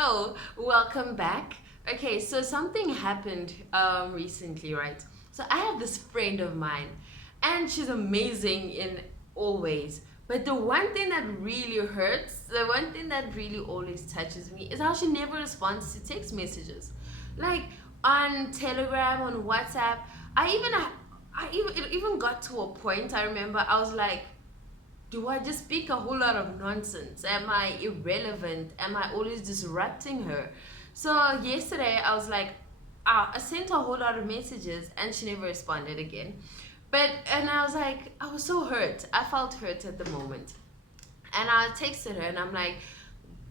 So, welcome back. Okay, so something happened recently, right? So I have this friend of mine, and she's amazing in all ways. But the one thing that really hurts, the one thing that really always touches me is how she never responds to text messages. Like on Telegram, on WhatsApp, it even got to a point. I remember I was like, do I just speak a whole lot of nonsense? Am I irrelevant? Am I always disrupting her? So yesterday I was like, I sent her a whole lot of messages and she never responded again. And I was like, I was so hurt. I felt hurt at the moment. And I texted her and I'm like,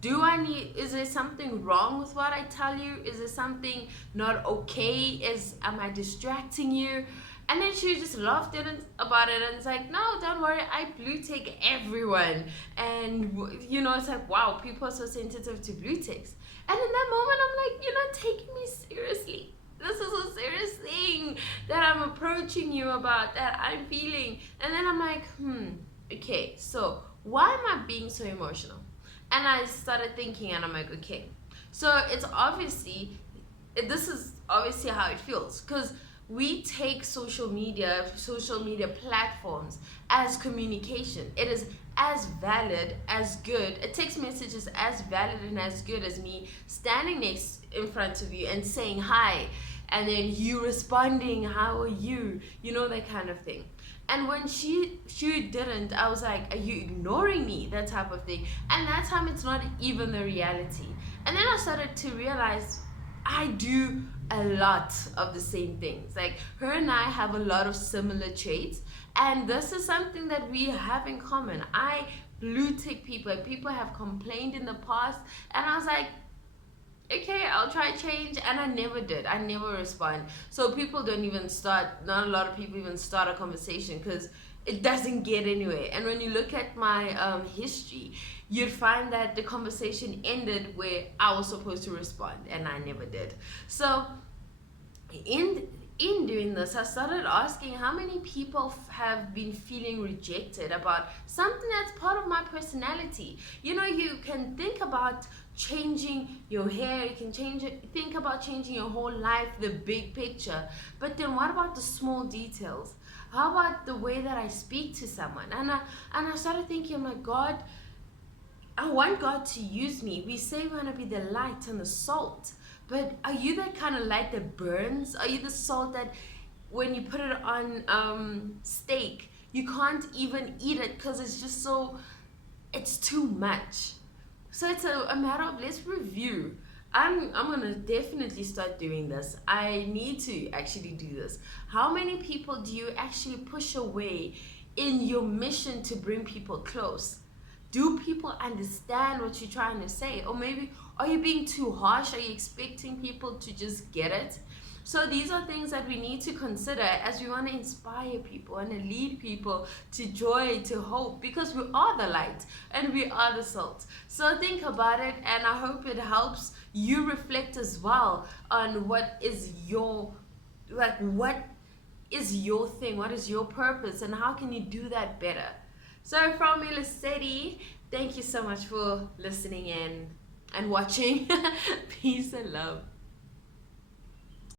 is there something wrong with what I tell you? Is there something not okay? Am I distracting you? And then she just laughed about it and it's like, no, don't worry, I blue tick everyone. And it's like, wow, people are so sensitive to blue ticks. And in that moment, I'm like, you're not taking me seriously. This is a serious thing that I'm approaching you about, that I'm feeling. And then I'm like, okay, so why am I being so emotional? And I started thinking, and I'm like, okay, so this is obviously how it feels, because we take social media platforms as communication. It is as valid, as good. A text message is as valid and as good as me standing next in front of you and saying hi, and then you responding, how are you? That kind of thing. And when she didn't, I was like, are you ignoring me? That type of thing. And that time it's not even the reality. And then I started to realize I do a lot of the same things. Like, her and I have a lot of similar traits, and this is something that we have in common. I blue tick people, and people have complained in the past, and I was like, okay, I'll try change. And I never did. I never respond. So people don't even start, not a lot of people even start a conversation, because it doesn't get anywhere. And when you look at my history, you'd find that the conversation ended where I was supposed to respond and I never did. So in doing this, I started asking how many people have been feeling rejected about something that's part of my personality. You can think about changing your hair, you can think about changing your whole life, the big picture, but then what about the small details? How about the way that I speak to someone? And I started thinking, oh my God, I want God to use me. We say we want to be the light and the salt, but are you that kind of light that burns? Are you the salt that when you put it on steak, you can't even eat it because it's too much? So it's a matter of, let's review. I'm gonna definitely start doing this. I need to actually do this. How many people do you actually push away in your mission to bring people close? Do people understand what you're trying to say? Or maybe, are you being too harsh? Are you expecting people to just get it? So these are things that we need to consider as we want to inspire people and lead people to joy, to hope, because we are the light and we are the salt. So think about it, and I hope it helps you reflect as well on what is your thing, what is your purpose, and how can you do that better. So from Eliseti, thank you so much for listening in and watching. Peace and love.